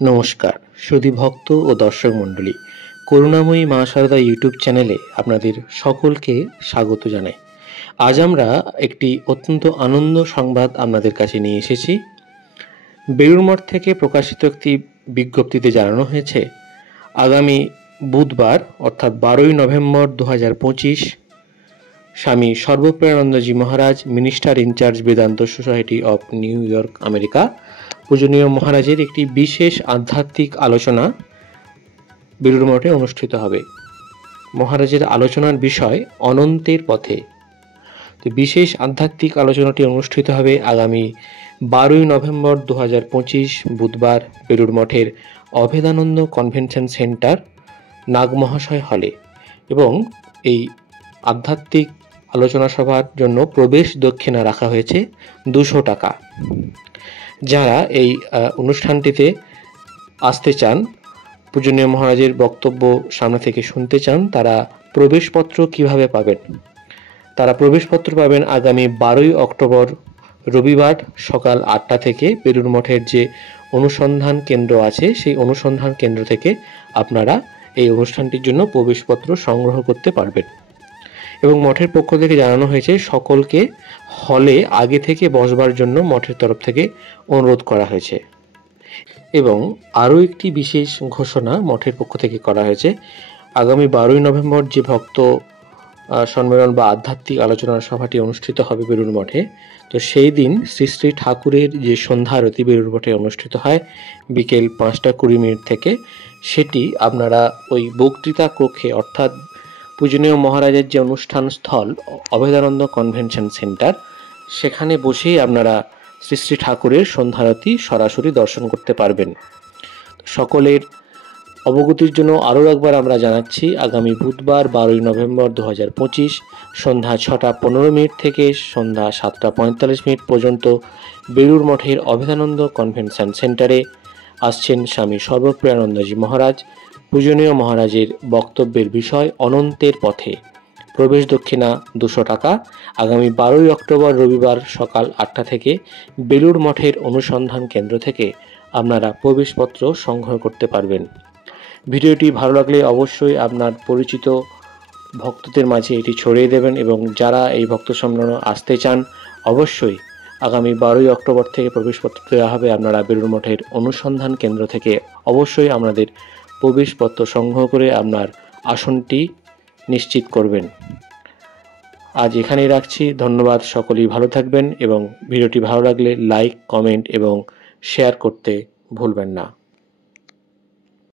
নমস্কার সুধী ভক্ত ও দর্শক মণ্ডলী, করুণাময়ী মা শারদা ইউটিউব চ্যানেলে আপনাদের সকলকে স্বাগত জানাই। আজ আমরা একটি অত্যন্ত আনন্দ সংবাদ আপনাদের কাছে নিয়ে এসেছি। বেলুড় মঠ থেকে প্রকাশিত একটি বিজ্ঞপ্তিতে জানানো হয়েছে, আগামী বুধবার অর্থাৎ 12ই November 2025 Swami Sarvapremanandaji Maharaj, minister in charge Vedanta society of New York, America, পূজনীয় মহারাজের একটি বিশেষ আধ্যাত্মিক আলোচনা বেলুড় মঠে অনুষ্ঠিত হবে। মহারাজের আলোচনার বিষয় অনন্তের পথে। তো বিশেষ আধ্যাত্মিক আলোচনাটি অনুষ্ঠিত হবে আগামী 12ই নভেম্বর 2025 বুধবার বেলুড় মঠের অভেদানন্দ কনভেনশন সেন্টার, নাগমহাশয় হলে। এবং এই আধ্যাত্মিক আলোচনা সভার জন্য প্রবেশ দক্ষিণা রাখা হয়েছে 200 টাকা। যারা এই অনুষ্ঠানটিতে আসতে চান, পূজনীয় মহারাজের বক্তব্য সামনে থেকে শুনতে চান, তারা প্রবেশপত্র কিভাবে পাবেন? তারা প্রবেশপত্র পাবেন আগামী 12ই অক্টোবর রবিবার সকাল 8টা থেকে বেলুড় মঠের যে অনুসন্ধান কেন্দ্র আছে সেই অনুসন্ধান কেন্দ্র থেকে আপনারা এই অনুষ্ঠানটির জন্য প্রবেশপত্র সংগ্রহ করতে পারবেন। এবং মঠের পক্ষ থেকে জানানো হয়েছে সকলকে হলে আগে থেকে বসবার জন্য মঠের তরফ থেকে অনুরোধ করা হয়েছে। এবং আরও একটি বিশেষ ঘোষণা মঠের পক্ষ থেকে করা হয়েছে, আগামী 12ই নভেম্বর যে ভক্ত সম্মেলন বা আধ্যাত্মিক আলোচনা সভাটি অনুষ্ঠিত হবে বেলুড় মঠে, তো সেই দিন শ্রী শ্রী ঠাকুরের যে সন্ধ্যা আরতি বেলুড় মঠে অনুষ্ঠিত হয় বিকেল 5:20 থেকে, সেটি আপনারা ওই বক্তৃতা কক্ষে অর্থাৎ পূজনীয় মহারাজের যে অনুষ্ঠান স্থল অভেদানন্দ কনভেনশন সেন্টার, সেখানে বসেই আপনারা শ্রী শ্রী ঠাকুরের সন্ধ্যারতি সরাসরি দর্শন করতে পারবেন। সকলের অবগতির জন্য আরও একবার আমরা জানাচ্ছি, আগামী বুধবার 12ই নভেম্বর 2025 সন্ধ্যা 6:15 থেকে সন্ধ্যা 7:45 পর্যন্ত বেলুড় মঠের অভেদানন্দ কনভেনশন সেন্টারে আসছেন স্বামী সর্বপ্রেমানন্দজি মহারাজ। পূজনীয় মহারাজের বক্তব্যের বিষয় অনন্তের পথে। প্রবেশ দক্ষিণা 200 টাকা। আগামী 12ই অক্টোবর রবিবার সকাল 8টা থেকে বেলুড় মঠের অনুসন্ধান কেন্দ্র থেকে আপনারা প্রবেশপত্র সংগ্রহ করতে পারবেন। ভিডিওটি ভালো লাগলে অবশ্যই আপনার পরিচিত ভক্তদের মাঝে এটি ছড়িয়ে দেবেন। এবং যারা এই ভক্ত সম্মেলনে আসতে চান, অবশ্যই আগামী 12ই অক্টোবর থেকে প্রবেশপত্র দেওয়া হবে। আপনারা বেলুড় মঠের অনুসন্ধান কেন্দ্র থেকে অবশ্যই আপনাদের প্রবেশপত্র সংগ্রহ করে আপনার আসনটি নিশ্চিত করবেন। আজ এখানেই রাখছি। ধন্যবাদ। সকলেই ভালো থাকবেন এবং ভিডিওটি ভালো লাগলে লাইক, কমেন্ট এবং শেয়ার করতে ভুলবেন না।